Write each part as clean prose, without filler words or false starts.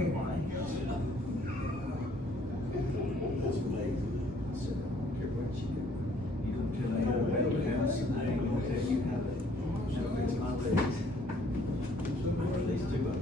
That's amazing. So, I don't care what you do. You don't tell me how to build a house, and I ain't gonna tell you how to fix my legs. At least two of them.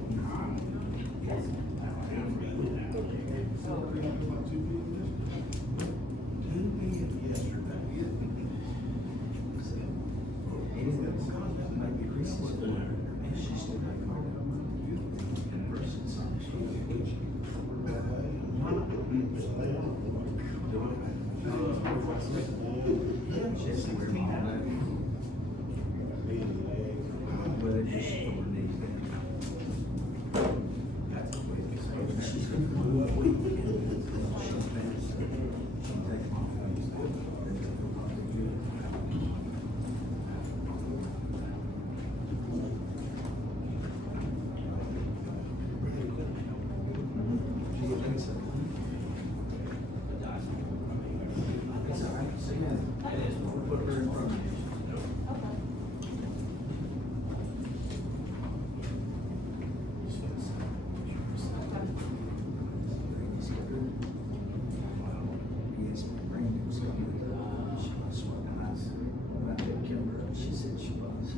She said she was.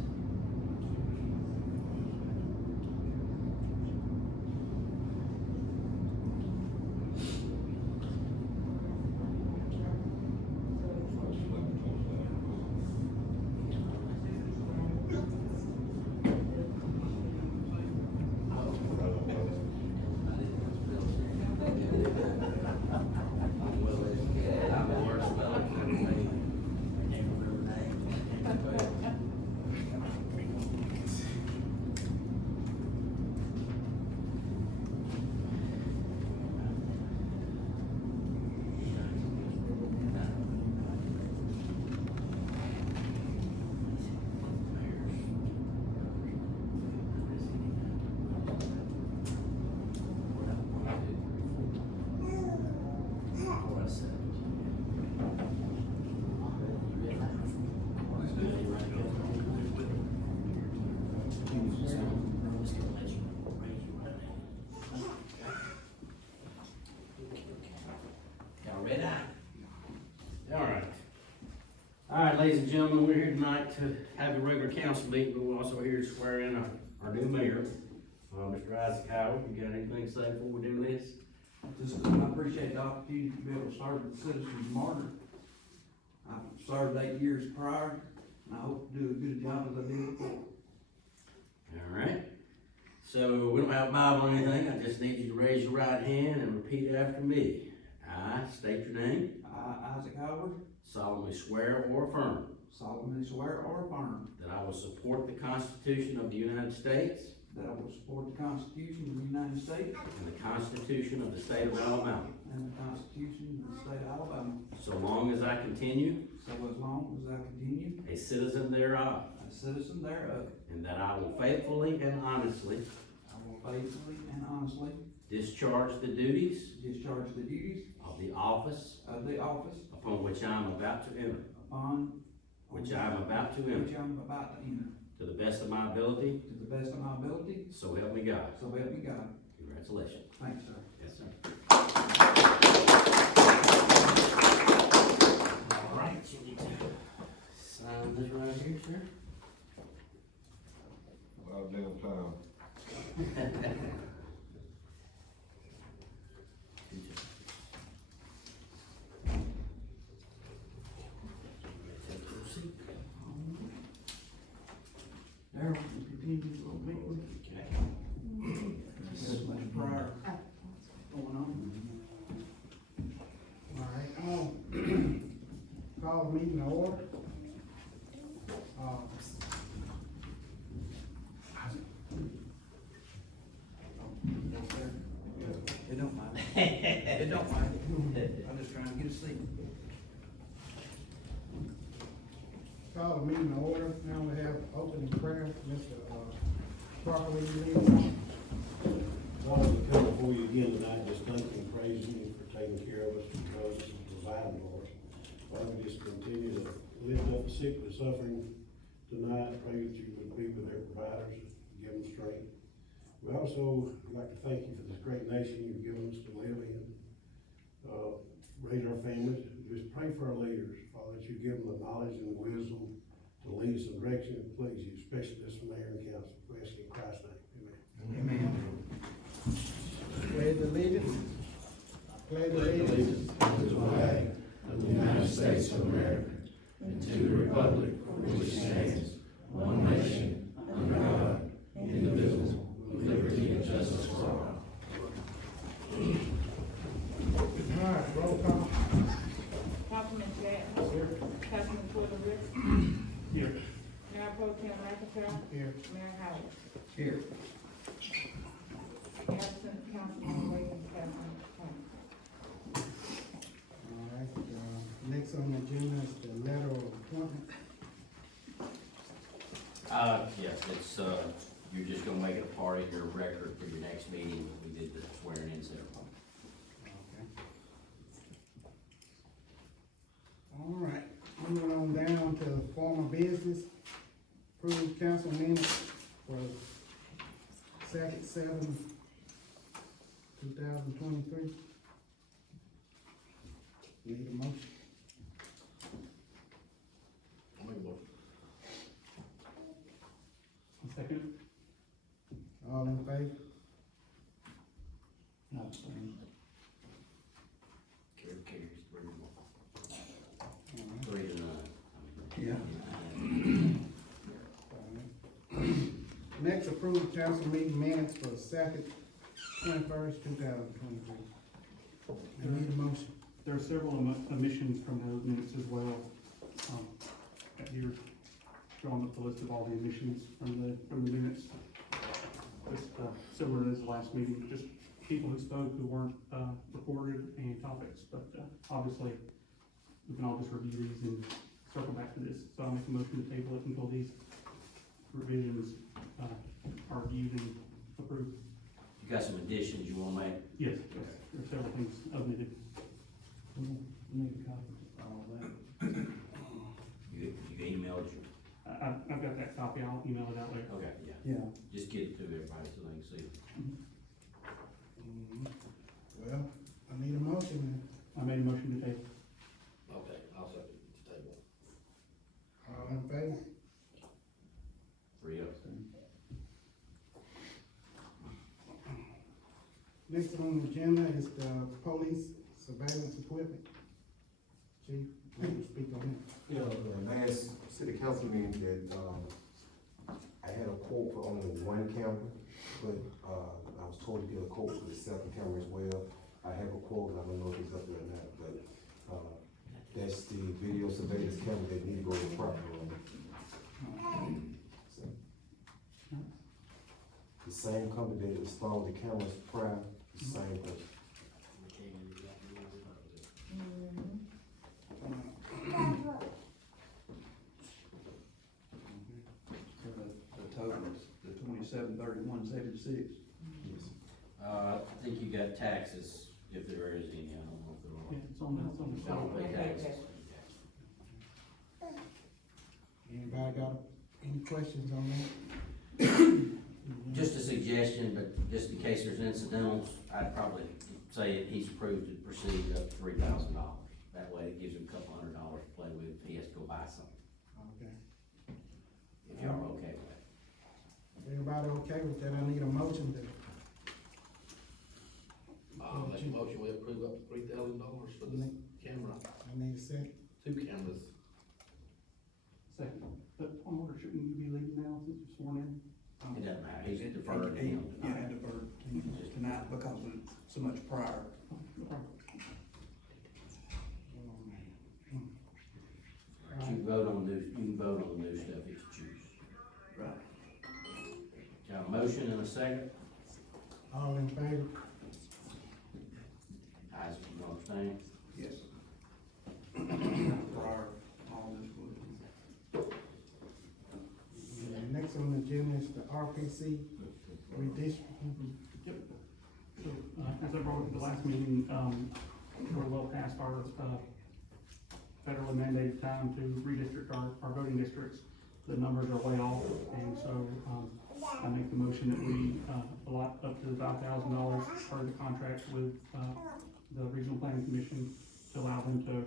Ladies and gentlemen, we're here tonight to have a regular council meeting, but we're also here to swear in our new mayor, Mr. Isaac Howard. You got anything to say before we do this? Just, I appreciate the opportunity to be able to serve the citizens of Martin. I've served 8 years prior, and I hope to do a good job as I did before. All right. So we don't have a Bible or anything. I just need you to raise your right hand and repeat after me. I state your name. I, Isaac Howard, Solemnly swear or affirm solemnly swear or affirm that I will support the Constitution of the United States that I will support the Constitution of the United States and the Constitution of the State of Alabama, and the Constitution of the State of Alabama, so long as I continue so as long as I continue a citizen thereof, a citizen thereof. and that I will faithfully and honestly I will faithfully and honestly discharge the duties discharge the duties of the office of the office upon which I am about to enter, upon which I am about to which enter, I am about to enter, to the best of my ability, to the best of my ability, so help me God. so help me God. Congratulations. Thanks, sir. Yes, sir. All right, you need to Sign this right here, sir. About damn time. Darryl, you continue a little bit with it. There's much prior going on. All right, call the meeting to order. It don't matter. It don't matter. I'm just trying to get a seat. Call the meeting to order. Now we have opening prayer, Mr. Parker, will you lead us on? Lord, we come before you again tonight, just thanking and praising you for taking care of us, because and providing, Lord. Lord, we just continue to lift up the sick and the suffering tonight. Pray that you would be with their providers, give them strength. We also would like to thank you for this great great nation you've given us to live in. Raise our families, just pray for our leaders, Father, that you give them the knowledge and wisdom to lead us in the direction that please you, especially this mayor and council. We ask in Christ's name, amen. Pledge allegiance. Pledge allegiance to the flag of the United States of America and to the republic for which it stands, one nation, under God, indivisible, with liberty and justice for all. All right, roll call. Councilman Jackson. Here. Councilman Porter Ricks. Here. Mayor Pro Tem Rockefeller. Here. Mayor Howard. Here. Absent Councilman Williams, Councilman Thomas. All right, next on the agenda is the letter of appointment. Yes, it's, you're just gonna make it a part of your record for your next meeting. We did the swearing in ceremony. Okay. All right, moving on down to formal business. Approved council minutes for 2/7/2023. Need a motion? Second. All in favor? Carries 3-1. All right. 3-9. Yeah. Next, approved council meeting minutes for 2/21/2023. I need a motion. There are several omissions from those minutes as well. You're drawing up the list of all the omissions from the minutes. Just similar to this last meeting, just people who spoke who weren't recorded and topics, but obviously we can all just review these and circle back to this. So I'll make a motion to table it until these revisions are reviewed and approved. You got some additions you wanna make? Yes, there are several things omitted. Need a copy of all that. You emailed you? I've got that copy, I'll email it out later. Okay, yeah. Yeah. Just get it to everybody so they can see it. Well, I need a motion then. I made a motion to table. Okay, I'll second the table. All in favor? 3-0. Next on the agenda is the police surveillance equipment. Chief, you can speak on it. Yeah, the last city council meeting that, I had a quote for only one camera, but, I was told to get a quote for the second camera as well. I have a quote, and I don't know if it's up there or not, but, that's the video surveillance camera that need to go to the property owner. So, the same company that installed the cameras prior, the same person. The total is the 273176. I think you got taxes, if there is any, I don't know if there are. Yeah, it's on the Don't pay taxes. Anybody got any questions on that? Just a suggestion, but just in case there's incidentals, I'd probably say that he's approved to proceed up to $3,000. That way it gives him a couple $100 to play with if he has to go buy something, Okay. if y'all are okay with that. Everybody okay with that? I need a motion to. Make a motion, we approve up to $3,000 for this camera, I need a second. 2 cameras. second. But on order, shouldn't you be leaving now since you're sworn in? It doesn't matter, he's deferred to him Yeah, tonight. deferred tonight because of so much prior. You can vote on the new stuff if you choose. Right. Got a motion and a second? All in favor? Eyes, you understand? Yes. Prior, all this was. And next on the agenda is the RPC redistricting. Yep. So, as I brought up at the last meeting, we're well past our, federally mandated time to redistrict our voting districts. The numbers are way off, and so, I make the motion that we, allot up to $5,000 per the contract with, the Regional Planning Commission to allow them to,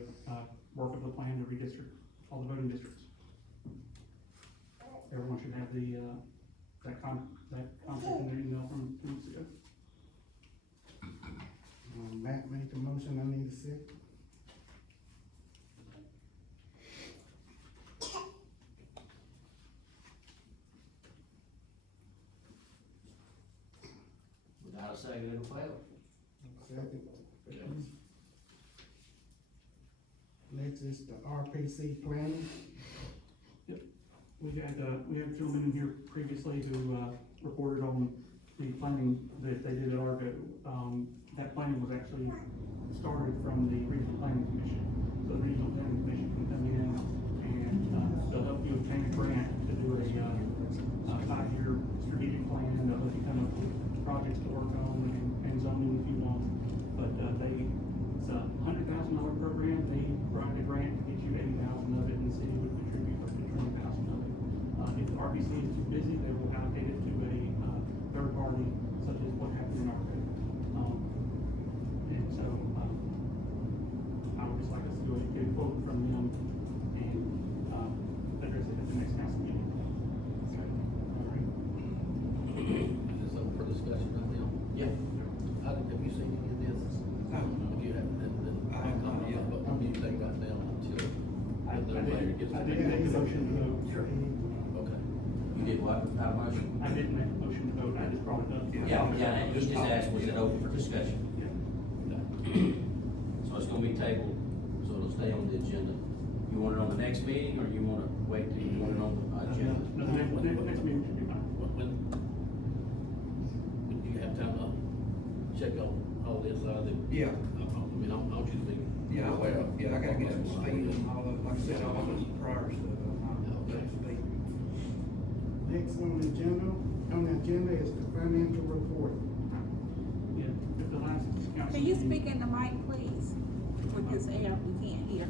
work with the plan to redistrict all the voting districts. Everyone should have the, that concept in their email from 2 weeks ago. Matt made the motion, I need a second. Without a second, it'll fail. Second. Next is the RPC planning. We had a gentleman in here previously who, reported on the planning that they did at Argo. That planning was actually started from the Regional Planning Commission. So the Regional Planning Commission can come in and, they'll help you obtain a grant to do a 5-year strategic plan. They'll help you come up with projects to work on and zoning if you want. But, it's a $100,000 program. They provide a grant to get you 80,000 of it, and the city would contribute up to 20,000 of it. If the RBC is too busy, they will allocate it to a, third party, such as what happened in Arco. And so, I would just like us to go ahead and get a quote from them and, address it at the next council meeting. Is this up for discussion right now? Yeah. Have you seen any of this? No. If you haven't, then I have not yet. but what do you think right now until? I the later gets- didn't make a motion to vote. Okay. You did what, without a motion? I didn't make a motion to vote, I just brought it up. Yeah, he just asked, was it open for discussion? So it's gonna be tabled, so it'll stay on the agenda. You want it on the next meeting, or you wanna wait till you want it on the agenda? No, the next meeting should be fine. When you have time to check on all this, Yeah, I mean, I want you to be. yeah, well, yeah, I gotta get up to speed and all of, like I said, all of this prior stuff, I'm not up to speed. Next on the agenda is the financial report. Yeah, if the last council. Can you speak in the mic, please? With this air, we can't hear.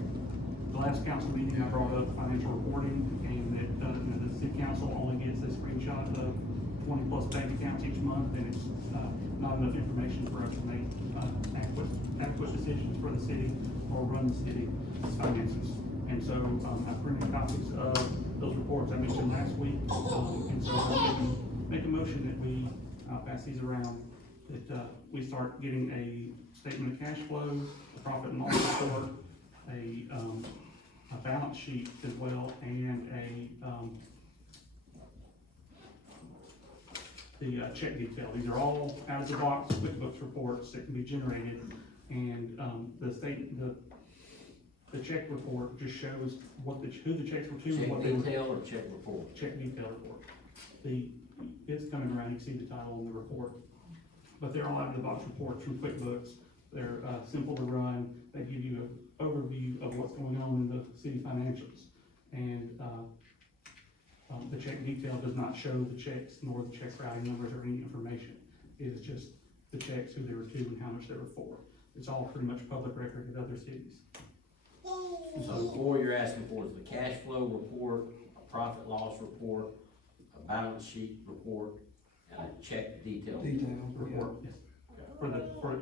The last council meeting, I brought up financial reporting, and that, the city council only gets a screenshot of 20+ bank accounts each month, and it's, not enough information for us to make, adequate decisions for the city or run the city's finances. And so, I printed copies of those reports I mentioned last week, and so I'm make a motion that we, pass these around, that, we start getting a statement of cash flow, a profit and loss report, a balance sheet as well, and the check detail. These are all out of the box QuickBooks reports that can be generated, and, the check report just shows who the checks were to and Check what they were. detail or check report? Check detail report. It's coming around, you see the title on the report. But they're all out of the box reports from QuickBooks. They're, simple to run. They give you an overview of what's going on in the city financials. And, the check detail does not show the checks, nor the check routing numbers or any information. It is just the checks, who they were to and how much they were for. It's all pretty much public record in other cities. So all you're asking for is the cash flow report, a profit loss report, a balance sheet report, and a check detail. Report, yes. For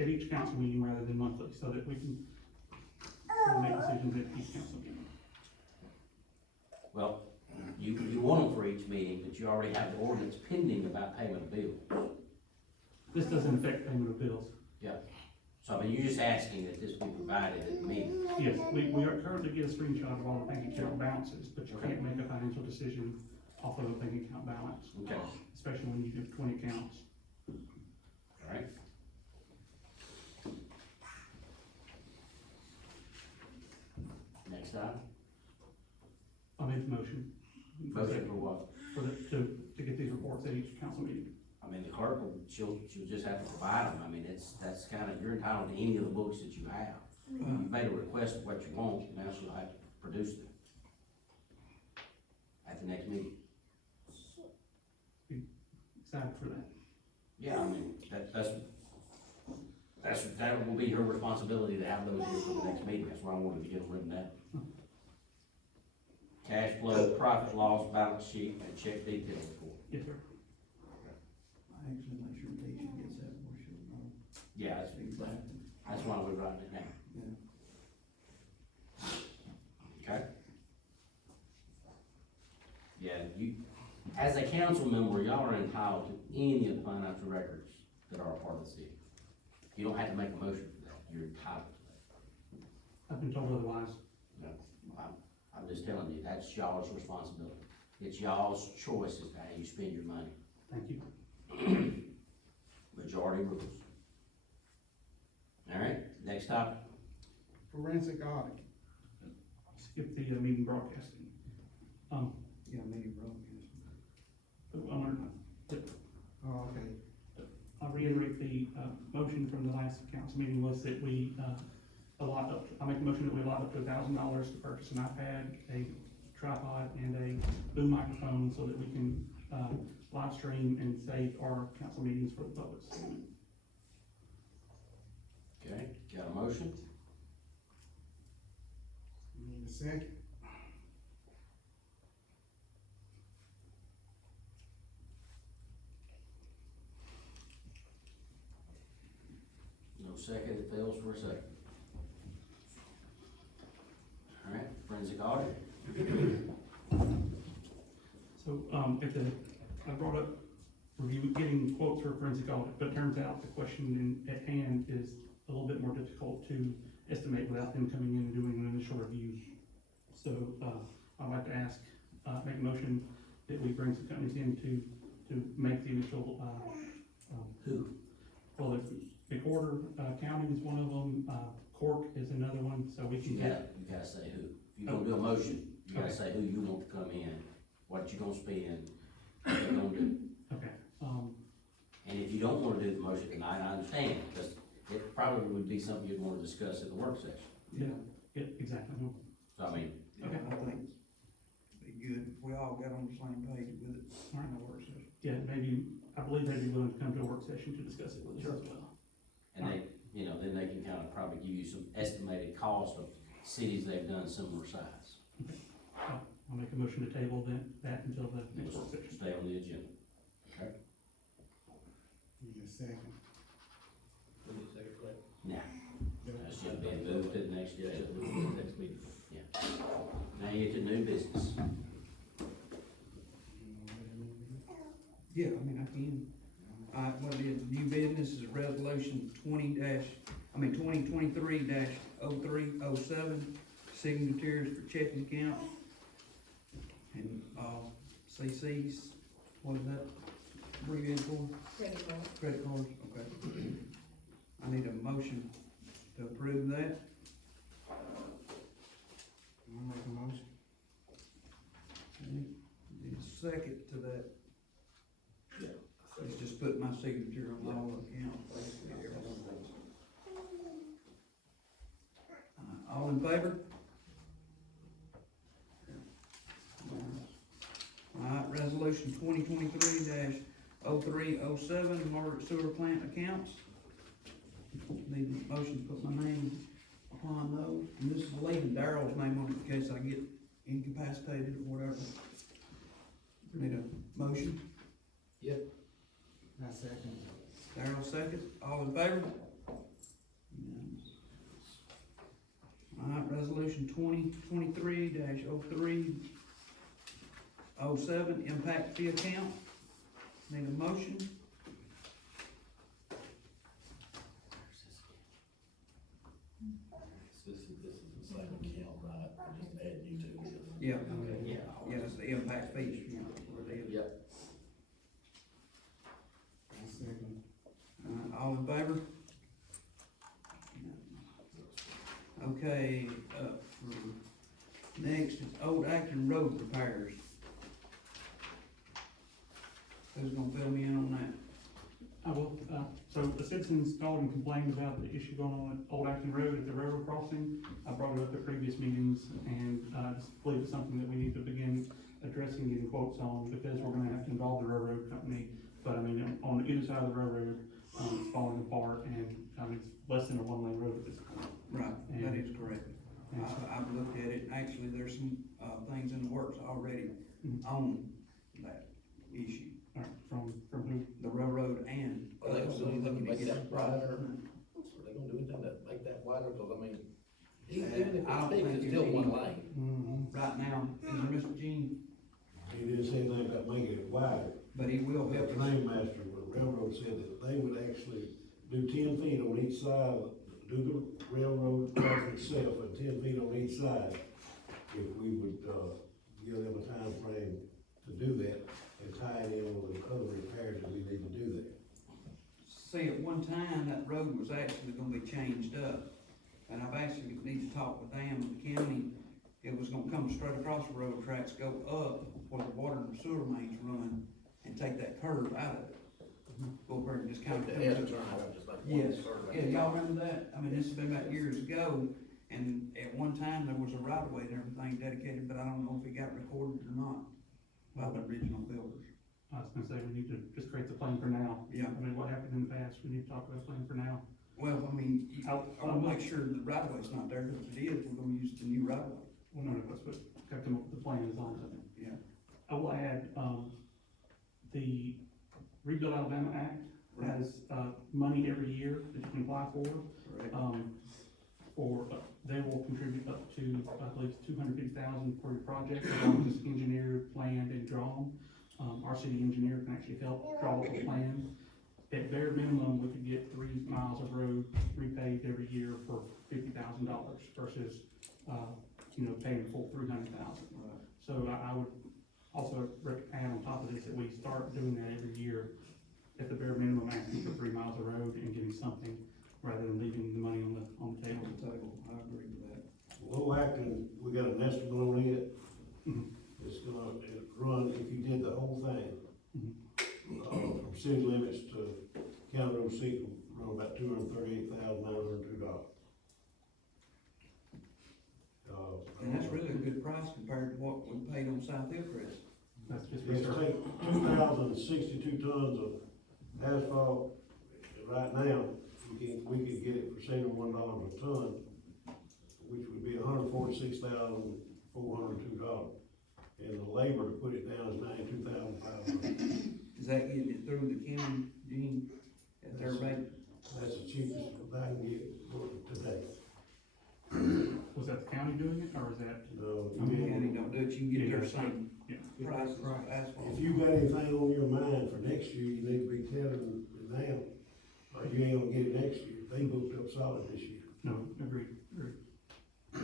at each council meeting rather than monthly, so that we can make decisions at each council meeting. Well, you want them for each meeting, but you already have the ordinance pending about payment of bills. This doesn't affect payment of bills. Yeah. So I mean, you're just asking that this be provided at the meeting. Yes, we are currently get a screenshot of all the bank account balances, but you can't make a financial decision off of a bank account balance, Okay, especially when you have 20 accounts. all right. Next item, I made the motion. motion for what? For to get these reports at each council meeting. I mean, the clerk will, she'll just have to provide them. I mean, that's kind of, you're entitled to any of the books that you have. You made a request of what you want, now she'll have to produce them at the next meeting. Excited for that. Yeah, I mean, that will be her responsibility to have those here for the next meeting. That's why I wanted to get them written down. Cash flow, profit loss, balance sheet, and check detail report. Yes, sir. I actually make sure Keisha gets that before she'll know. Yeah, Exactly. that's why we're writing it down. Yeah. Okay? Yeah, you, as a council member, y'all are entitled to any of the financial records that are a part of the city. You don't have to make a motion for that, you're entitled to that. I've been told otherwise. No, I'm just telling you, that's y'all's responsibility. It's y'all's choice as to how you spend your money. Thank you. Majority rules. All right, next topic. Forensic audit. Skip the meeting broadcasting. Yeah, maybe broadcast. Oh, okay. I'll reiterate the, motion from the last council meeting was that we, I make a motion that we allot up to $1,000 to purchase an iPad, a tripod, and a boom microphone so that we can, live stream and save our council meetings for the public. Okay, got a motion? Need a second? No second, it fails for a second. All right, forensic audit. So, I brought up getting quotes for forensic audit, but it turns out the question at hand is a little bit more difficult to estimate without them coming in and doing an initial review. So, I'd like to ask, make a motion that we bring some companies in to make the initial, Who? well, the Recorder, County is one of them, Cork is another one, so we can You gotta say who. If you're gonna do a motion, you gotta Okay. say who you want to come in, what you gonna spend, what you're gonna do. Okay, And if you don't wanna do the motion tonight, I understand, because it probably would be something you'd wanna discuss in the work session. yeah, exactly. So I mean, Yeah, I think it'd be good if we all got on the same page with it. All right. In the work session. Yeah, maybe, I believe they'd be willing to come to a work session to discuss it with us as well. and they, you know, then they can kind of probably give you some estimated cost of cities they've done similar size. I'll make a motion to table that until the next work session. Stay on the agenda. Okay? Need a second? We need a second, right? Now, that should be moved to the next, next meeting. Yeah. Now you get to new business. Yeah, I mean, I can. What it is, new business is resolution 2023-0307, signatures for checking accounts. And, CCs, what is that abbreviated for? Credit card. Credit cards, okay. I need a motion to approve that. I'll make a motion. Need a second to that. It's just put my signature on all accounts, basically, everything. All in favor? Alright, resolution 2023-0307, Margaret Sewer Plant accounts. Need a motion to put my name upon those, and this is leaving Darrell's name on it in case I get incapacitated or whatever. Need a motion? Yep. I second. Darrell second, all in favor? Alright, resolution 2023-0307, impact fee account. Need a motion? This is the same account, right? Just add you to it. Yeah. Okay, yeah. Yeah, it's the impact fees account, what it is. Yep. All in favor? Okay, next is Old Acton Road repairs. Who's gonna fill me in on that? I will, so the citizens called and complained about the issue going on at Old Acton Road at the railroad crossing. I brought it up at previous meetings and, just believe it's something that we need to begin addressing, getting quotes on, because we're gonna have to involve the railroad company. But I mean, on either side of the railroad, it's falling apart and, I mean, it's less than a one-lane road at this point. Right, that is correct. I've looked at it, actually, there's some, things in the works already Mhm. on that issue. All right, from who? the railroad and. Are they so he's gonna looking to make get that the project wider? done. Are they gonna do anything to make that wider, cause I mean, Yeah, even if I don't it's fixed, think it's there's still any- one lane. Right now, is there Mr. Gene, He didn't say anything about making it wider. but he will The help us. train master, the railroad said that they would actually do 10 feet on each side, do the railroad crossing itself, and 10 feet on each side, if we would, give them a time frame to do that, and tie it in with the other repairs that we need to do there. See, at one time, that road was actually gonna be changed up, and I've actually need to talk with them, and the county, it was gonna come straight across the railroad tracks, go up where the water and sewer mains run, and take that curve out of it. Go over and just kinda The come S to. turn out just like one Yes, curve. yeah, y'all remember that? I mean, this has been about years ago, and at one time, there was a right of way and everything dedicated, but I don't know if it got recorded or not by the original builders. I was gonna say, we need to just create the plan for now. Yeah. I mean, what happened in the past, we need to talk about the plan for now. Well, I mean, I'll- I wanna make sure the right of way's not there, because if it is, we're gonna use the new right of way. Well, no, that's what, gotta come up with the plan as long as it. Yeah. I will add, the Rebuild Alabama Act has, money every year that you can apply for. Correct. They will contribute up to, I believe, $250,000 for your project, as long as it's engineered, planned, and drawn. Our city engineer can actually help draw up a plan. At bare minimum, we could get 3 miles of road repaved every year for $50,000 versus, paying the full $300,000. Right. So I would also add on top of this that we start doing that every year, at the bare minimum, asking for 3 miles of road and getting something, rather than leaving the money on the table. On the table, I agree with that. Low Acton, we got an estimate on it. Mhm. It's gonna run, if you did the whole thing, from city limits to County Road Six, run about $238,902. And that's really a good price compared to what we paid on South Hillcrest. That's just It's research. take 2,062 tons of asphalt right now, we could get it for $71 a ton, which would be $146,402. And the labor to put it down is $92,500. Is that getting it through the county, Gene, at their rate? That's the cheapest I can get today. Was that the county doing it, or is that? No, I mean, county don't do it, you can get their same Yeah. prices of asphalt. if you got anything on your mind for next year, you need to be telling them now, or you ain't gonna get it next year. They booked up solid this year. No, agreed. I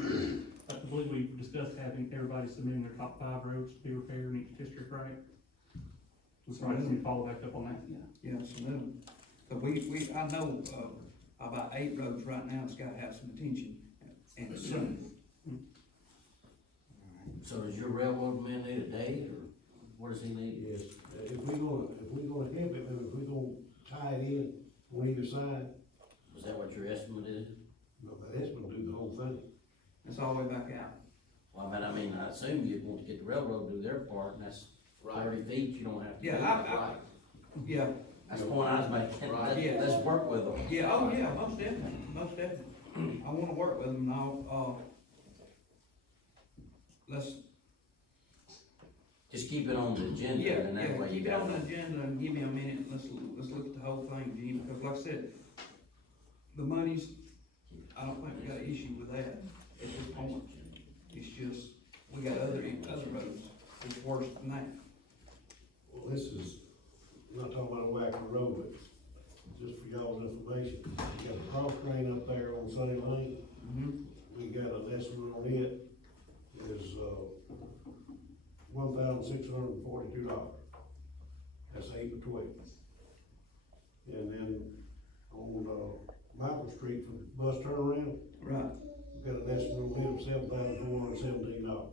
believe we discussed having everybody submitting their top 5 roads to be repaired in each district, right? We probably just need to follow back up on that. Yeah, so then, but I know, about 8 roads right now that's gotta have some attention, and soon. So does your railroad man need a date, or what does he need? Yes, if we gonna help it, if we gonna tie it in on either side, Is that what your estimate is? that's gonna do the whole thing. It's all the way back out. Well, but I mean, I assume you'd want to get the railroad to do their part, and that's Right. 30 feet, you don't have to. Yeah, do. Right. Yeah, That's the point I was making. Right. Yeah. Let's work with them. yeah, oh, yeah, most definitely. I wanna work with them, and let's, Just keep it on the agenda, yeah, and that way you keep it got. on the agenda and give me a minute, and let's look at the whole thing, Gene, because like I said, the monies, I don't think we got an issue with that at this point. It's just, we got other roads, it's worse than that. Well, this is, I'm not talking about a Wacker Road, but just for y'all's information, we got a cross train up there on Sunny Lane. We got an estimate on it, is, $1,642. That's 8 to 12. And then on, Michael Street for bus turnaround, Right. we got an estimate on it of $7,417.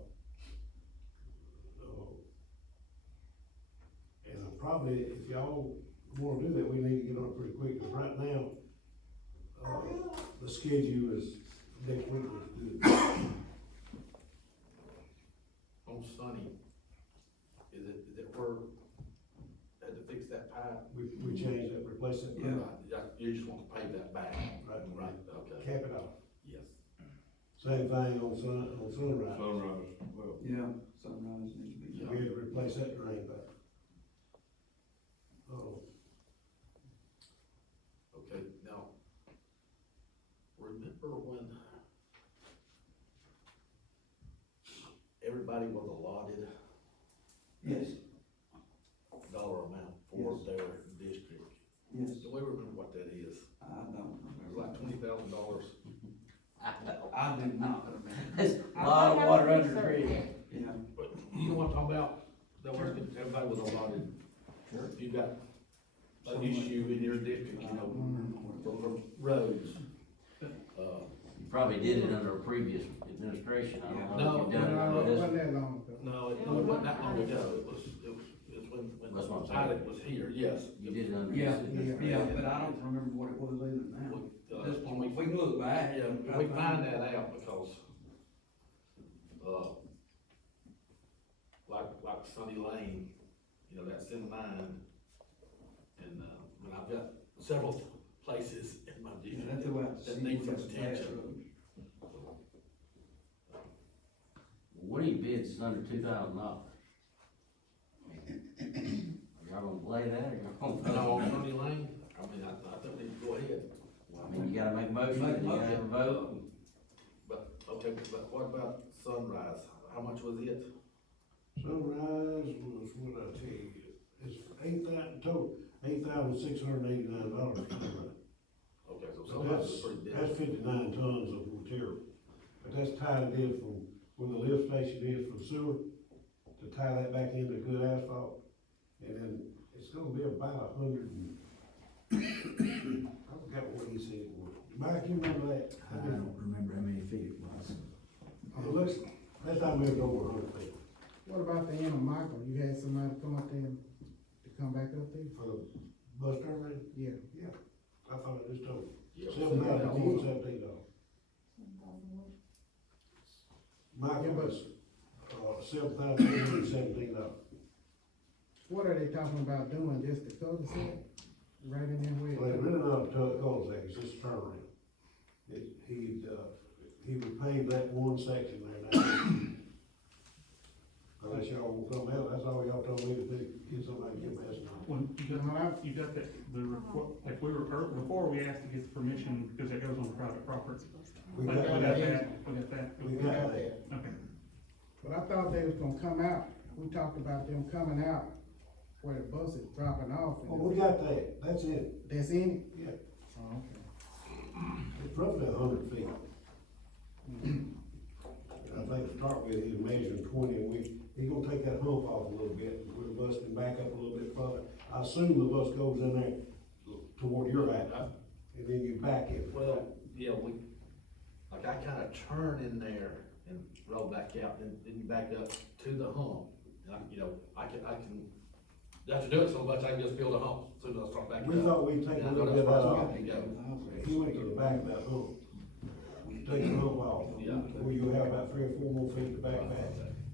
And probably, if y'all wanna do that, we need to get on it pretty quick, because right now, the schedule is next week is good. On Sunny, is it where, had to fix that pipe? We changed that, replaced that. Yeah. Right, you just want to pay that back? Right. Okay. Cap it off. Yes. Same thing on Sunrise. Sunrise, well. Yeah, sunrise needs to be. We had to replace that drain back. everybody was allotted Yes, dollar amount for Yes. their district. yes, Do we remember what that is? I don't It was remember. like $20,000. I know. I do not remember. There's a lot of water under the bridge. Yeah, But you know what I'm talking about? That was, everybody was allotted. Sure. If you got an issue in your district, you know, for roads. You probably did it under a previous administration, I don't know if you've done it No, under it this. wasn't that long ago. No, it wasn't that long ago. It was That's what I'm when saying. Isaac was here, yes. You did it under yeah, this administration. yeah, but I don't remember what it was either now. At this point, we can look back. Yeah, we find that out because, like Sunny Lane, you know, that's in mine. And, I've got several places in my Yeah, that's district who I have to that see need some what's bad attention. roads. What do you bid is under $2,000? Y'all gonna play that or y'all gonna? No, on Sunny Lane, I mean, I think we can go ahead. I mean, you gotta make a motion, Make a and you gotta have a motion. vote. Okay, but what about Sunrise? How much was it? Sunrise was, what I tell you, it's total, $8,689. Okay, so So Sunrise that's, is pretty big. that's 59 tons of material. But that's tied in from where the lift station is from sewer, to tie that back into good asphalt. And then it's gonna be about 100 and, I forgot what he said it was. Mike, you remember that? I don't remember how many feet it was. Let's, let's not move it over 100 feet. What about the end of Michael? You had somebody come up there to come back up there? For the bus terminal? Yeah. Yeah, I thought it just told. Yeah. $7,117. Michael was, $7,817. What are they talking about doing, just the cul-de-sac? Right in there Well, where? it's really not a cul-de-sac, it's just a turnaround. He repaved that one section there now. Unless y'all will come out, that's all y'all told me to do, get somebody to get my estimate. When you got that, like before we asked to get the permission, because that goes on private property. We We got got that, that, we got that. we got that. Okay. But I thought they was gonna come out, we talked about them coming out where the bus is dropping off. Well, we got that, that's it, That's in it? yeah, Oh, okay. it's roughly 100 feet. I think to start with, he's measuring 20, and he's gonna take that hump off a little bit, and we're busting back up a little bit further. I assume the bus goes in there toward your house, and then you back it. Well, yeah, like I kinda turn in there and roll back out, then you back up to the hump. And you know, I can, after doing it so much, I can just feel the hump, as soon as I start backing up. We thought we'd take a Yeah, I know little bit that's of where that it's off. gotta go. He went to the back of that hump. Take the hump off. Yeah. Where you have about 3 or 4 more feet to back.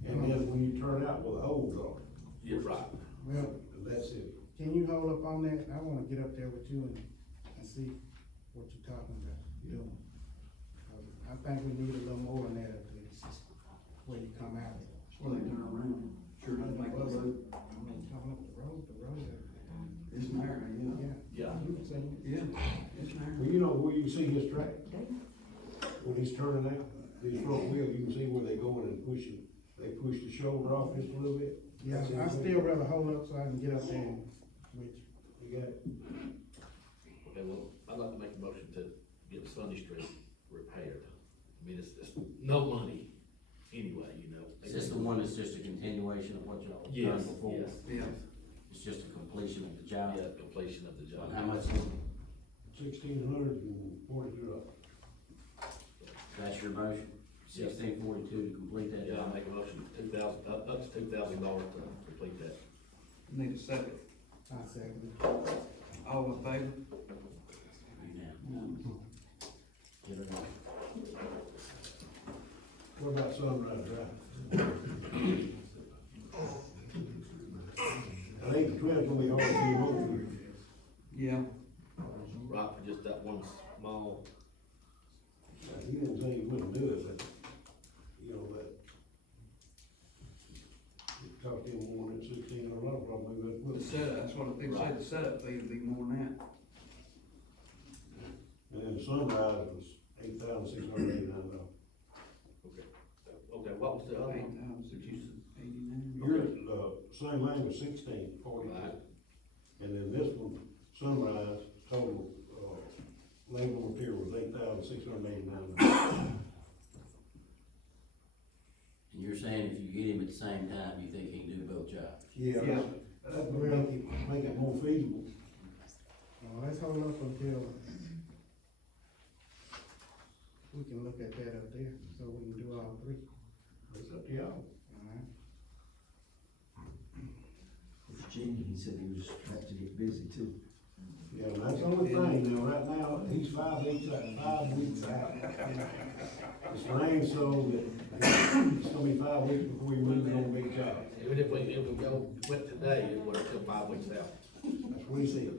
And then when you turn out where the holes are, You're right. Well, that's it. can you hold up on that? I wanna get up there with you and see what you're talking about doing. I think we need a little more than that up there, where you come out. Well, they turn around, sure doesn't make a loop. Coming up the road, It's narrow, yeah. yeah. Yeah. You can see. Yeah, it's narrow. Well, you know where you see his track? When he's turning out, his front wheel, you can see where they going and pushing. They push the shoulder off just a little bit. Yeah, That's it. I still rather hold up so I can get up there and with you. You got it. Okay, well, I'd like to make a motion to get Sunny Street repaired. I mean, it's no money anyway, you know. Is this the one that's just a continuation of what y'all have Yes, done before? yes. Yeah. It's just a completion of the job? Yeah, completion of the job. How much, $1,642. that's your motion? Yes. 1642 to complete that Yeah, I'll job? make a motion, up to $2,000 to complete that. Need a second. I second it. All in favor? Yeah. Get it on. What about Sunrise Drive? I think the 12 gonna be hard to get over. Yeah. Right, for just that one small, He didn't say he wouldn't do it, but, you know, that. It cost him more than $1,600 probably, but. The setup, that's what they said, the setup fee would be more than that. And then Sunrise was $8,689. okay, what was the other one that you Sunny Lane was 1642. Right. And then this one, Sunrise, total, labor and material was $8,689. And you're saying if you get him at the same time, you think he can do both jobs? Yeah, that would make it more feasible. Let's hold up until we can look at that up there, so we can do all three. It's up to y'all. Alright. Virginia, he said he was about to get busy too. Yeah, and that's the only thing, now, right now, he's 5 weeks out. It's rained so that it's gonna be 5 weeks before we move on a big job. Even if we went today, it would have still 5 weeks out. That's what he said.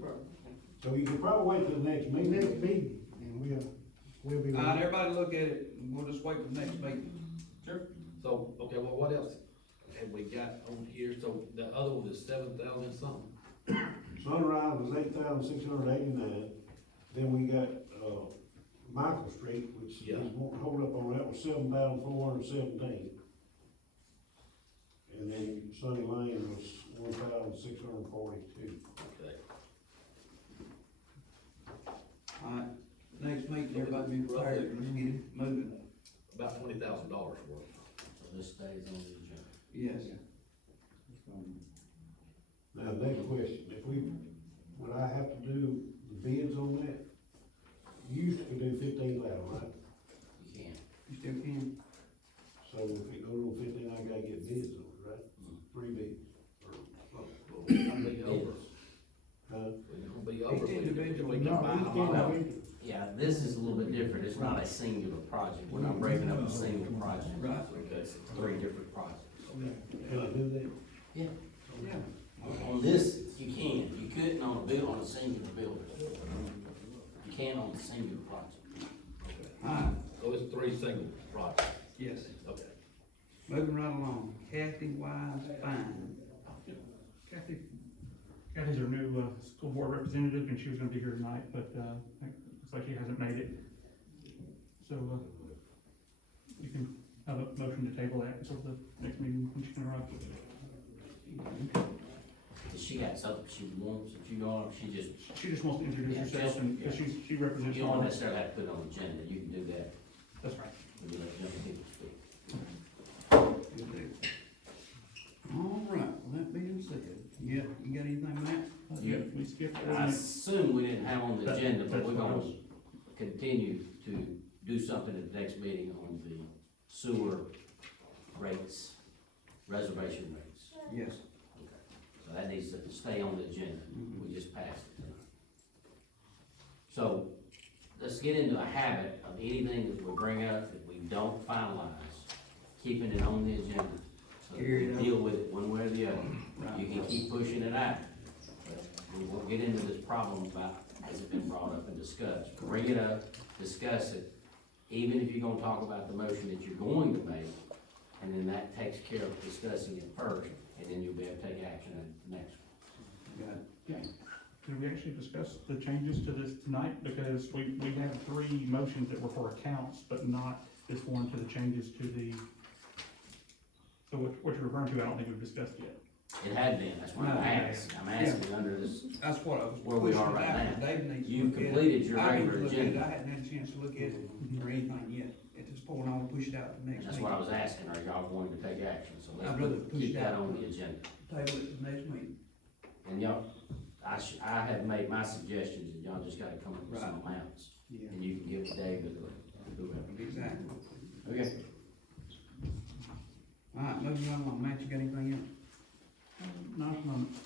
So you can probably wait till the next Next meeting. meeting, and we'll be. Alright, everybody look at it, and we'll just wait for the next meeting. Sure. So, okay, well, what else have we got on here? So the other one is 7,000 something. Sunrise was 8,689. Then we got, Michael Street, which Yeah. is more, hold up on that, was 7,417. And then Sunny Lane was 1,642. Okay. Alright, next meeting, everybody be prepared, let's get it moving. About $20,000 worth. So this stays on the agenda. Yes. Now, next question, would I have to do the bids on that? You used to do 15,000, right? You can. You still can? So if it goes on 15, I gotta get bids on it, right? 3 bids. We're gonna be over. Huh? We're gonna be over. Each individual, We can buy them all no, out. Yeah, this is a little bit different, it's not a singular project, we're not breaking up a single project. Right. It's 3 different projects. Can I do that? Yeah. Yeah. On this, you can, you couldn't on a singular building. You can on a singular project. Alright, So it's 3 single projects. yes, Okay. moving right along, Kathy Wise Fine. Kathy's our new, school board representative, and she was gonna be here tonight, but, looks like she hasn't made it. So, you can have a motion to table that until the next meeting when she can arrive. Has she got something she wants, that you know, she just, She just wants to introduce Yeah, herself, and, because she represents. you don't necessarily have to put it on the agenda, you can do that, That's right. when you let young people speak. Good deal. Alright, well, that being said, you got anything, Matt? Yeah. We skipped. I assume we didn't have on the That- agenda, but that's we're what I gonna was- continue to do something at the next meeting on the sewer rates, reservation rates. Yes. So that needs to stay on the agenda, we just passed it. So, let's get into a habit of anything that we bring up that we don't finalize, keeping it on the agenda. So that Carry we it deal with it one way or the other. Right. You can keep pushing it out, but we won't get into this problem about, has it been brought up and discussed? Bring it up, discuss it, even if you're gonna talk about the motion that you're going to make, and then that takes care of discussing it first, and then you'll be able to take action at the next one. Got it. Did we actually discuss the changes to this tonight? Because we have 3 motions that were for accounts, but not this one to the changes to the, so what you're referring to, I don't think we've discussed yet. It had been, that's why No, I asked, I'm asking under this, That's what I was. Where we are pushing right back. now. Dave needs to You've look at it. completed your I need to regular look at it. agenda. I hadn't had a chance to look at it or anything yet, at this point, I'll push it out to the and next that's meeting. what I was asking, are y'all going to take action? So I'd rather let's push keep it that out. on the agenda. Table it to the next meeting. And y'all, I have made my suggestions, and y'all just gotta come up with some amounts, Yeah. and you can give David or whoever. Exactly. Okay. Alright, moving right along, Matt, you got anything else? Not at the moment.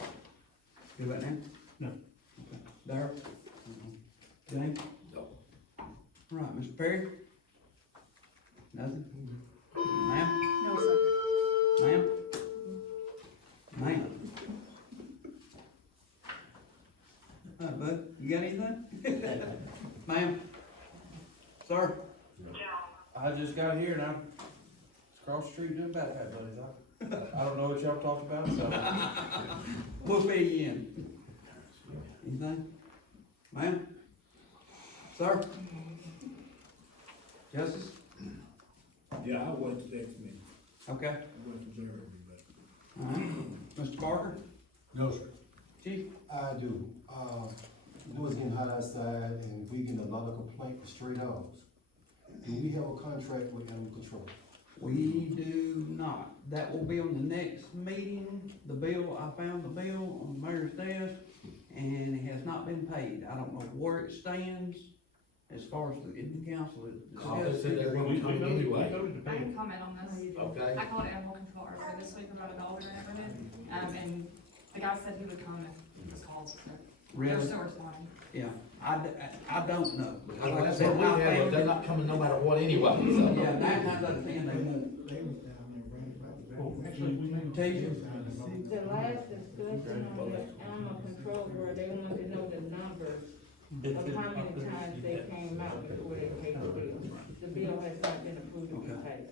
Do that now? No. Okay. Darryl? James? No. Right, Mr. Perry? Nothing? Ma'am? No, sir. Ma'am? Ma'am? Alright, bud, you got anything? Ma'am? Sir? I just got here and I'm across the street doing backpack buddies. I don't know what y'all talked about, so. We'll fill you in. Anything? Ma'am? Sir? Justice? Yeah, I'll wait till next meeting. Okay. I won't observe everybody. Alright. Mr. Barker? No, sir. Chief? I do. It was getting hot outside and we getting a lot of complaints for stray dogs. Do we have a contract with animal control? We do not. That will be on the next meeting. The bill, I found the bill on the mayor's desk, and it has not been paid. I don't know where it stands as far as the council is They said they We were gonna come voted- we anyway. voted to I pay can it. comment on this. Okay. I called animal control earlier this week about a dog in our neighborhood, and the guy said he would come if he was called, so they're Really? still responding. Yeah, I don't know. Because Like I that's said, what we I have, is found they're it. not coming no matter what anyway, so. Yeah, 9 times out of 10, they won't. They was down there running Well, about. actually, we made. Tasers. The last discussion on the animal control where they wanted to know the numbers of how many times they came out before they paid the bill. The bill has not been approved to be paid.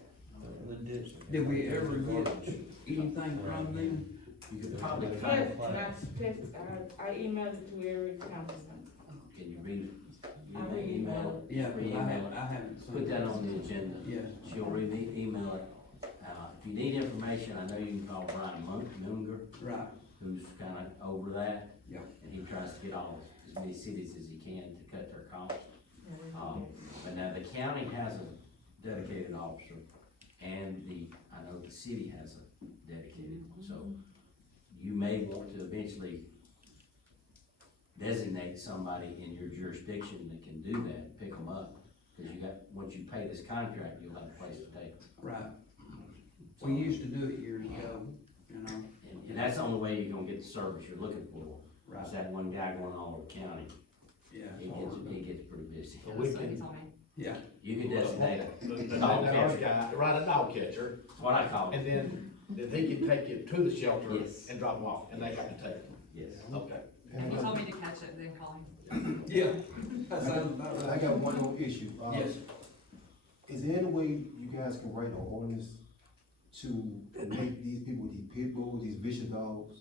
Did we ever get anything from them? You could probably Yes, find, and I emailed it to every councilman. can you read it? I You may read email it. Yeah, Email it. I haven't seen. Put that on the agenda. Yes. She'll email it. If you need information, I know you can call Brian Munger, Right, who's kinda over that. Yeah. And he tries to get all, as many cities as he can to cut their costs. But now the county has a dedicated officer, and I know the city has a dedicated one, so you may want to eventually designate somebody in your jurisdiction that can do that, pick them up, cause once you pay this contract, you'll have a place to take them. right. We used to do it years ago, you know, And that's the only way you're gonna get the service you're looking for, right, is that one guy going all over the county, yeah, it gets pretty busy. So we That's what he can, told me. yeah. You can designate the a dog our catcher, guy, right, a dog catcher, that's what I call and it, then he can take it to the shelter Yes. and drop them off, and they have to take it. yes. Okay. And he told me to catch it, then call him. Yeah. That sounds about I right. got one more issue. Yes. Is there any way you guys can write an ordinance to make these people with these pit bulls, these vicious dogs,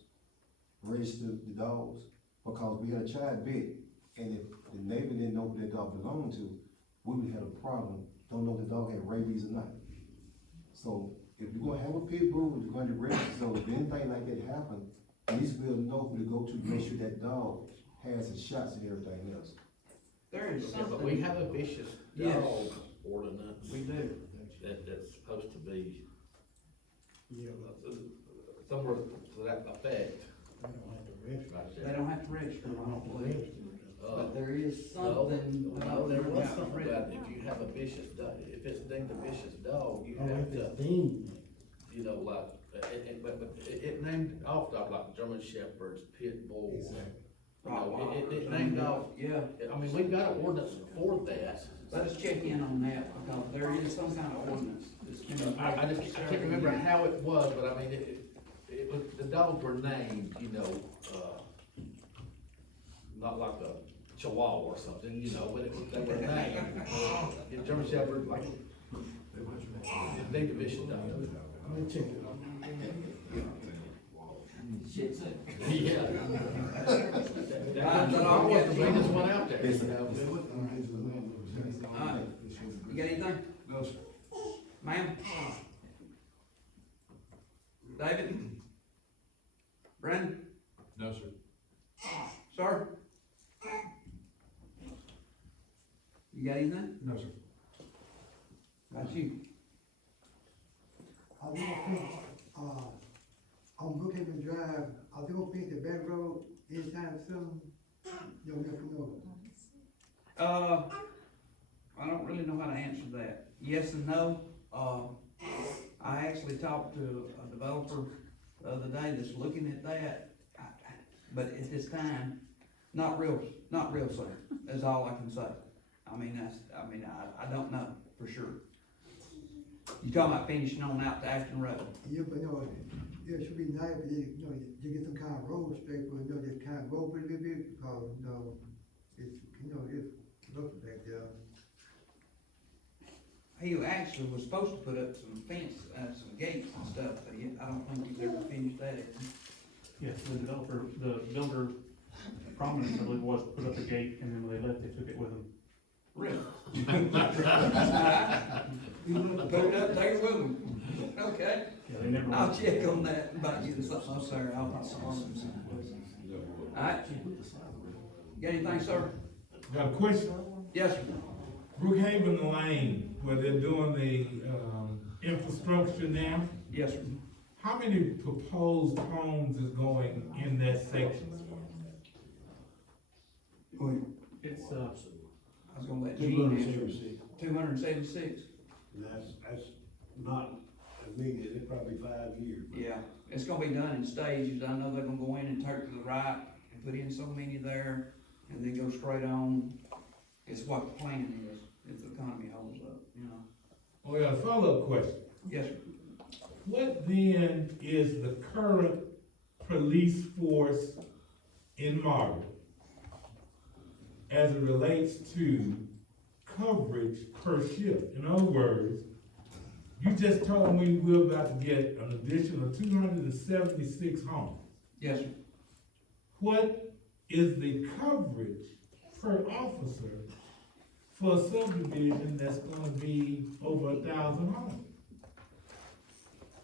register the dogs? Because we had a child bit, and if the neighbor didn't know who that dog belonged to, we would have a problem, don't know if the dog had rabies or not. So if you're gonna have a pit bull, you're gonna register, so if anything like that happen, at least we'll know who to go to, make sure that dog has his shots and everything else. There is Yeah, but something. we have a vicious Yes. dog ordinance We do. that's supposed to be Yeah, somewhere to that effect. we don't have to register. Right They there. don't have to register, I don't believe. But there is No, something. no, there was about something reg- about if you have a vicious dog, if it's deemed a vicious dog, you Oh, have if to, it's deemed. you know, like, but it named off dog like German Shepherds, Pit Bulls. You know, it named off, Yeah, I mean, we've got an ordinance for that. let us check in on that, because there is some kind of ordinance that's been. I can't remember how it was, but I mean, it was, the dogs were named, you know, not like the Chihuahua or something, you know, but they were named. Yeah, German Shepherd, like, they division dog. Let me check it. Shit, so. Yeah. That was the biggest one out there, you know. Alright, you got anything? No, sir. Ma'am? David? Brandon? No, sir. Sir? You got anything? No, sir. About you? I want to finish, on Brookhaven Drive, are they gonna finish the back road anytime soon? You'll never know. I don't really know how to answer that. Yes and no. I actually talked to a developer the other day that's looking at that. But at this time, not real soon, is all I can say. I don't know for sure. You talking about finishing on out to Ashton Road? Yeah, but no, it should be nice, if you get some kind of road straight, but just kind of road a little bit, because, it's looking back there. He actually was supposed to put up some fence, some gates and stuff, but I don't think he's ever finished that. Yes, the builder promised, I believe, was to put up a gate, and then when they left, they took it with them. Really? Put it up, take it with him. Okay, Yeah, they never. I'll check on that about getting something up there, Alright. Got anything, sir? Got a question? Yes, sir. Brookhaven Lane, where they're doing the, infrastructure now, Yes, sir. how many proposed homes is going in that section? It's, I was gonna let Gene answer. 276. And that's not immediate, it's probably 5 years. Yeah, it's gonna be done in stages. I know they're gonna go in and turn to the right and put in so many there, and then go straight on. It's what the plan is, if the economy holds up, you know. Oh, yeah, a follow-up question. Yes, sir. What then is the current police force in Margaret as it relates to coverage per shift? In other words, you just told me we're about to get an additional 276 homes. Yes, sir. What is the coverage per officer for a subdivision that's gonna be over 1,000 homes?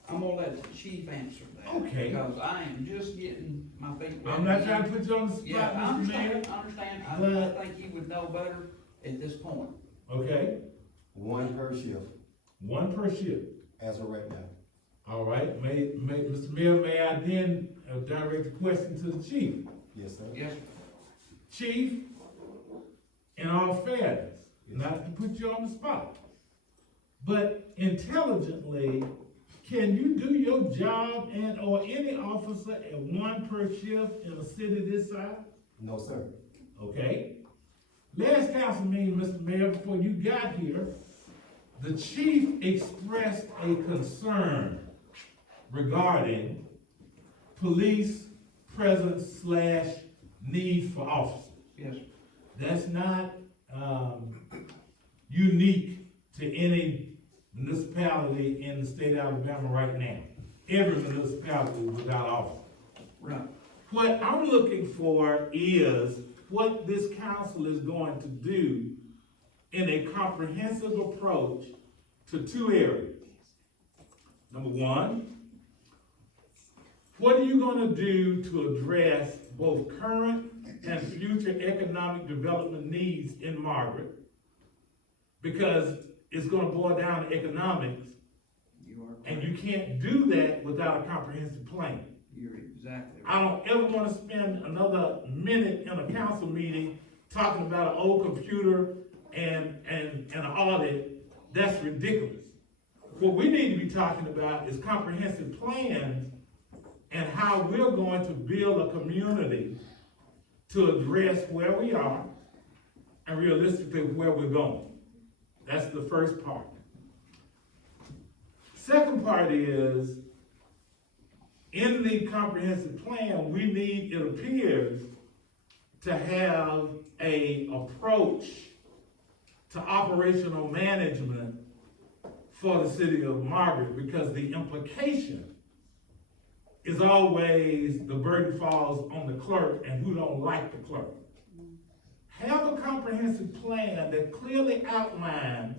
I'm gonna let the chief answer that. Okay. Because I am just getting my feet wet. I'm not trying to put you on the spot, Yeah, I Mr. Mayor. understand. I But- think you would know better at this point. Okay, One per shift, one per shift. as of right now. All right, Mr. Mayor, may I then direct the question to the chief? Yes, sir. Yes, sir. Chief, in all fairness, not to put you on the spot, but intelligently, can you do your job or any officer at one per shift in a city this size? No, sir. Okay? Last council meeting, Mr. Mayor, before you got here, the chief expressed a concern regarding police presence / need for officers. Yes, sir. That's not, unique to any municipality in the state of Alabama right now. Every municipality is without officers. Right. What I'm looking for is what this council is going to do in a comprehensive approach to two areas. Number one, what are you gonna do to address both current and future economic development needs in Margaret? Because it's gonna boil down to economics, You are and correct. you can't do that without a comprehensive plan. You're exactly right. I don't ever wanna spend another minute in a council meeting talking about an old computer and an audit. That's ridiculous. What we need to be talking about is comprehensive plans and how we're going to build a community to address where we are and realistically where we're going. That's the first part. Second part is, in the comprehensive plan, we need, it appears, to have a approach to operational management for the city of Margaret, because the implication is always the burden falls on the clerk and who don't like the clerk. Have a comprehensive plan that clearly outlines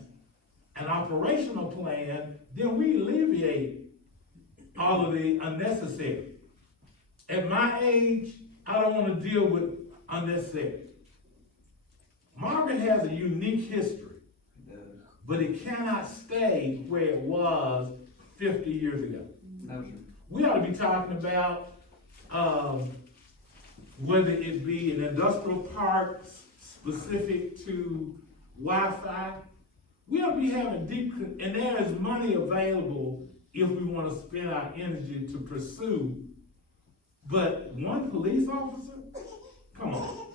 an operational plan, then we alleviate all of the unnecessary. At my age, I don't want to deal with unnecessary. Margaret has a unique history, It does. but it cannot stay where it was 50 years ago. No, sir. We ought to be talking about, whether it be an industrial park specific to Wi-Fi. We ought to be having and there is money available if we want to spend our energy to pursue. But one police officer? Come on.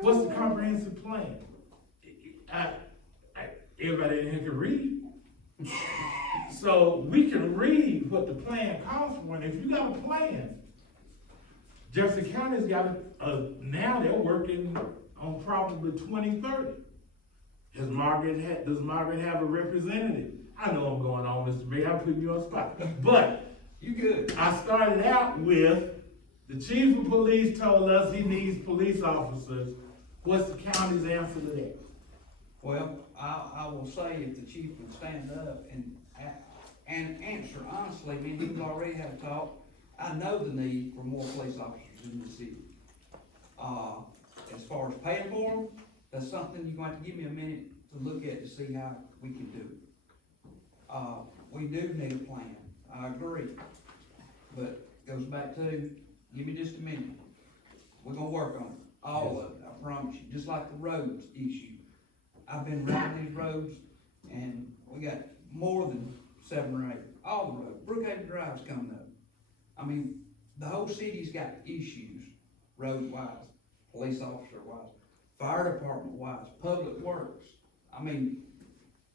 What's the comprehensive plan? Everybody in here can read. So we can read what the plan calls for, and if you got a plan, Jefferson County's got now they're working on probably 2030. Does Margaret have a representative? I know I'm going on, Mr. Mayor, I'm putting you on the spot. But You good? I started out with, the chief of police told us he needs police officers. What's the county's answer to that? Well, I will say if the chief would stand up and and answer honestly, me and you already had a talk. I know the need for more police officers in the city. As far as paying for them, that's something you're going to have to give me a minute to look at to see how we can do it. We do need a plan, I agree. But goes back to, give me just a minute. We're gonna work on it, all of it, I promise you, just like the roads issue. I've been riding these roads and we got more than 7 or 8, all the roads. Brookhaven Drive's coming up. I mean, the whole city's got issues, road-wise, police officer-wise, fire department-wise, public works. I mean,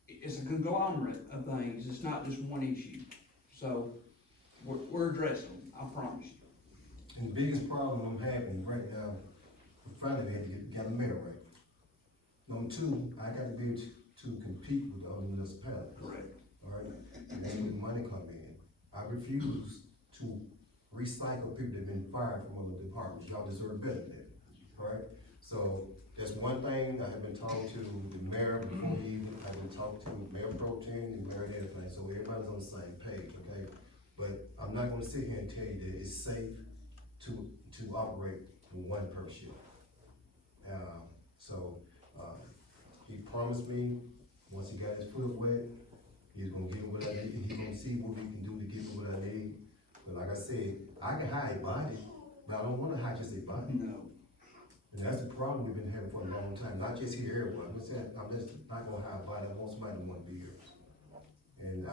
it's a conglomerate of things, it's not just one issue. So, we're addressing them, I promise you. And the biggest problem I'm having right now, in front of it, is get a mayor right. Number two, I got to be able to compete with the other municipalities. Correct. All right, and that's where the money come in. I refuse to recycle people that have been fired from other departments. Y'all deserve better than that, all right? So, that's one thing. I have been talking to the mayor before he, I've been talking to Mayor Pro Tem and Mayor and everything, so everybody's on the same page, okay? But I'm not gonna sit here and tell you that it's safe to operate from one per shift. He promised me, once he got his foot wet, he's gonna give me what I need, he's gonna see what we can do to give me what I need. But like I said, I can hire a body, but I don't wanna hire just a body. No. And that's the problem we've been having for a long time, not just here, everywhere. I'm just not gonna hire a body, I want somebody to wanna be here. And,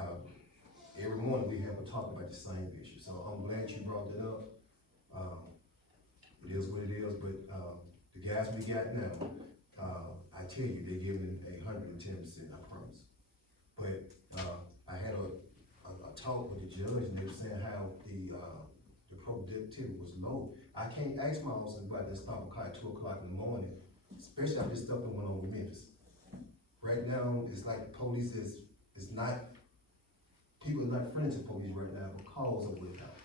every morning we have a talk about the same issue, so I'm glad you brought that up. It is what it is, but, the guys we got now, I tell you, they're giving 110%, I promise. But, I had a talk with the judge, and they were saying how the productivity was low. I can't ask my officer about that stop a car at 2 o'clock in the morning, especially after this stuff that went on with Memphis. Right now, it's like the police is not, people are not friendly to police right now because of what happened.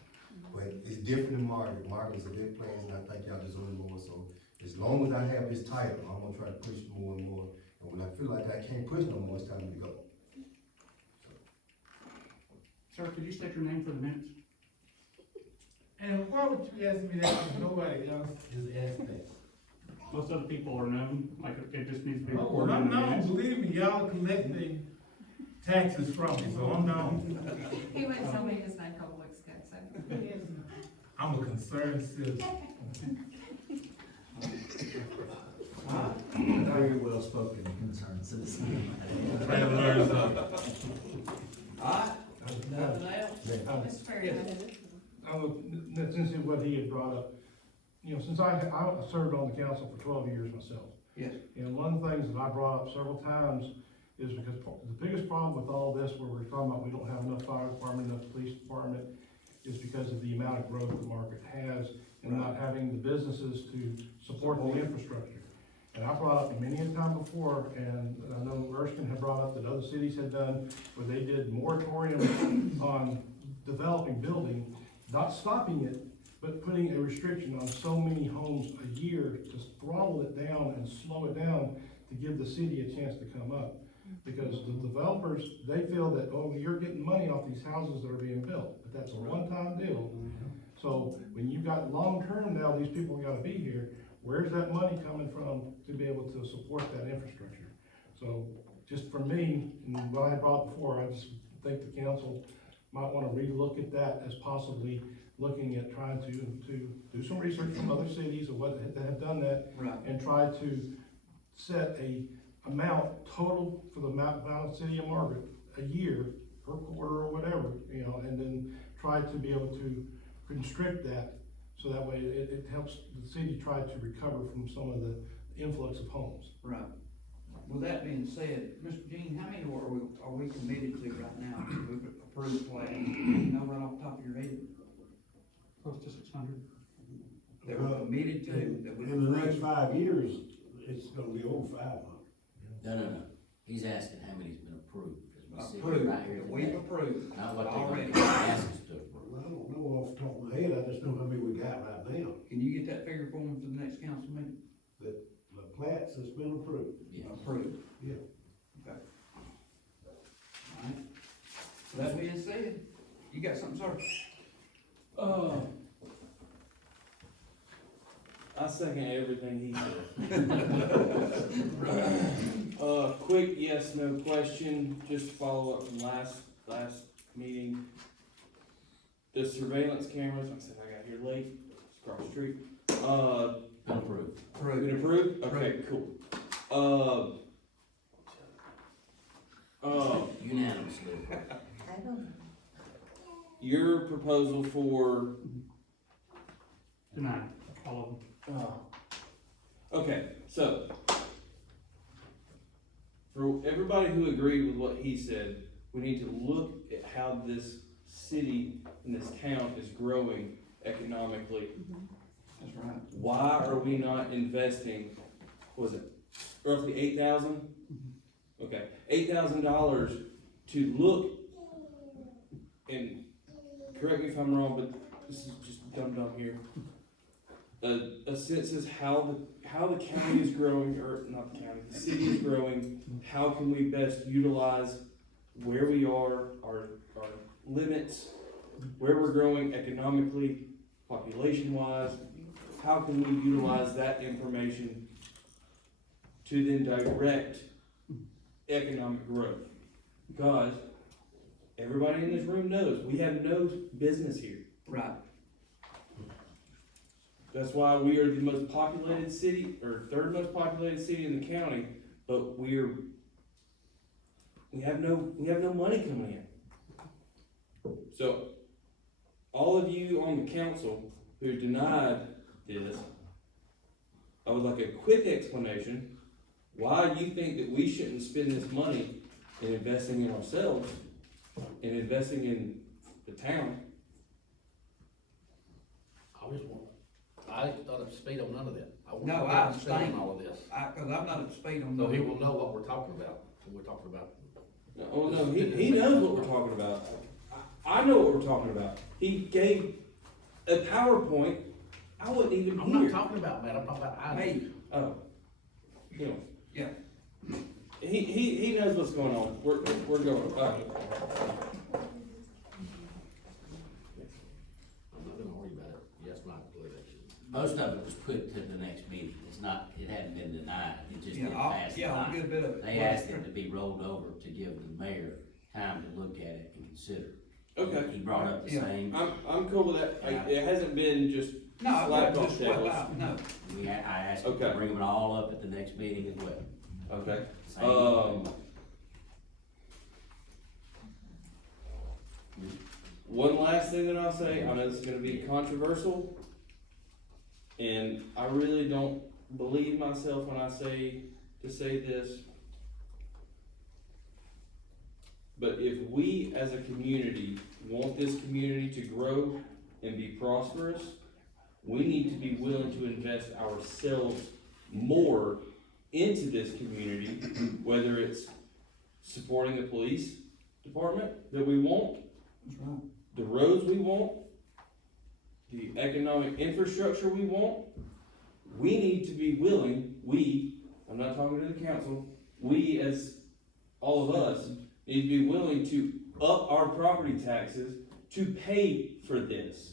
But it's different in Margaret. Margaret's a big place, and I think y'all deserve more. So as long as I have this title, I'm gonna try to push more and more. And when I feel like I can't push no more, it's time to go. Sir, could you state your name for the minutes? And why would you ask me that if nobody else is asking that? Most other people are known, like, it just needs to be Oh, recorded I'm in the known, minutes. believe me, y'all collecting taxes from me, so I'm known. He went and told me his name a couple weeks ago, so. I'm a concerned citizen. Very well spoken, concerned citizen. Trying to learn something. Alright, nothing else? Mr. Perry, Since what he had brought up, you know, since I served on the council for 12 years myself. Yes. And one of the things that I brought up several times is because the biggest problem with all this, where we're talking about we don't have enough fire department, enough police department, is because of the amount of growth the market has and not having the businesses to support the infrastructure. And I brought up many a time before, and I know Erskine had brought up that other cities had done, where they did moratorium on developing building, not stopping it, but putting a restriction on so many homes a year to throttle it down and slow it down to give the city a chance to come up. Because the developers, they feel that, oh, you're getting money off these houses that are being built, but that's a one-time deal. So when you've got long-term now, these people gotta be here, where's that money coming from to be able to support that infrastructure? So just for me, and what I brought before, I just think the council might wanna relook at that as possibly looking at trying to do some research from other cities of what that have done that. Right. And try to set a amount total for the Mount City of Margaret a year, per quarter or whatever, you know, and then try to be able to constrict that, so that way it helps the city try to recover from some of the influx of homes. Right. With that being said, Mr. Jean, how many are we committed to right now? We've approved plans, you know, right off the top of your head? Close to 600. That we're committed to, that we. In the next 5 years, it's gonna be over 500. No. He's asking how many's been approved. 'Cause we see Approved, right here that we've today. approved. Not what they're Already. gonna ask us to approve. Well, I don't know off the top of my head, I just know how many we got right now. Can you get that figure for me for the next council meeting? The plats has been approved. Yes. Approved. Yeah. Okay. Alright. That being said, you got something, sir? I second everything he said. Quick yes, no question, just to follow up from last meeting. The surveillance cameras, like I said, I got here late, it's across the street. Approved. Been approved? Okay, cool. Unanimously. I don't. Your proposal for, Denied, all of them. okay, so, for everybody who agreed with what he said, we need to look at how this city and this town is growing economically. That's right. Why are we not investing, what was it, roughly $8,000? Okay, $8,000 to look, and correct me if I'm wrong, but this is just dumb here. A census, how the county is growing, or not the county, the city is growing, how can we best utilize where we are, our limits, where we're growing economically, population-wise, how can we utilize that information to then direct economic growth? Because everybody in this room knows, we have no business here. Right. That's why we are the most populated city, or third most populated city in the county, but we have no money coming in. So, all of you on the council who denied this, I would like a quick explanation why you think that we shouldn't spend this money in investing in ourselves and investing in the town. I ain't not up to speed on none of that. No, I want to abstain. on all of this. Cause I'm not up to speed on. So he will know what we're talking about, when we're talking about. Oh, no, he knows what we're talking about. I know what we're talking about. He gave a PowerPoint, I wasn't even I'm here. not talking about Matt, I'm talking about I. Hey, Oh, you know. yeah. He knows what's going on. We're going. I'm not gonna argue about it. Yes, Mike, I believe that shit. Most of it was put to the next meeting. It's not, it hadn't been denied. It just Yeah, didn't pass the yeah, a time. good bit of it. They asked it to be rolled over to give the mayor time to look at it and consider. Okay. He brought up the Yeah. same, I'm cool with that. It hasn't been just No, I've slapped got off just swept tables. out, no. I asked him Okay. to bring them all up at the next meeting as well. Okay. Same. One last thing that I'll say, I know this is gonna be controversial, and I really don't believe myself when I say this. But if we as a community want this community to grow and be prosperous, we need to be willing to invest ourselves more into this community, whether it's supporting the police department that we want, That's right. the roads we want, the economic infrastructure we want. We need to be willing, I'm not talking to the council, we as all of us need to be willing to up our property taxes to pay for this.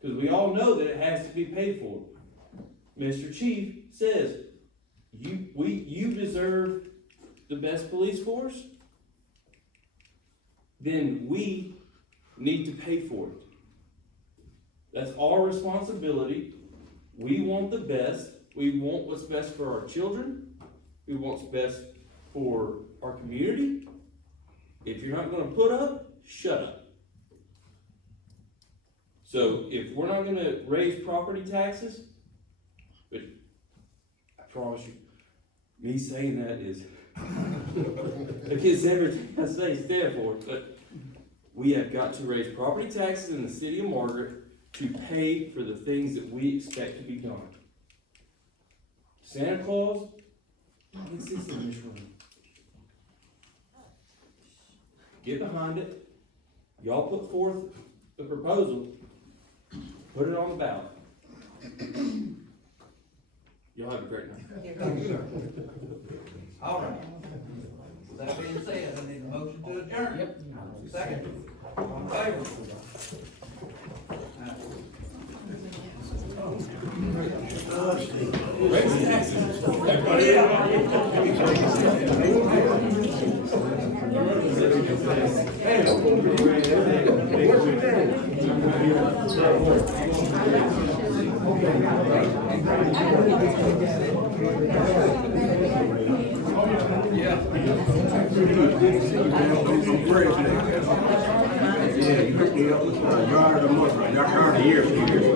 Because we all know that it has to be paid for. Mr. Chief says, you deserve the best police force, then we need to pay for it. That's our responsibility. We want the best. We want what's best for our children. We want what's best for our community. If you're not gonna put up, shut up. So if we're not gonna raise property taxes, but I promise you, me saying that is against everything I say stand for, but we have got to raise property taxes in the city of Margaret to pay for the things that we expect to be done. Santa Claus, don't exist in this room. Get behind it. Y'all put forth the proposal. Put it on the ballot. Y'all have a great night. Thank you, sir. All right. That being said, I need a motion to adjourn. Yep. Second. All in favor? Yeah, you hooked me up with yard of the month, right? Y'all heard a year from here.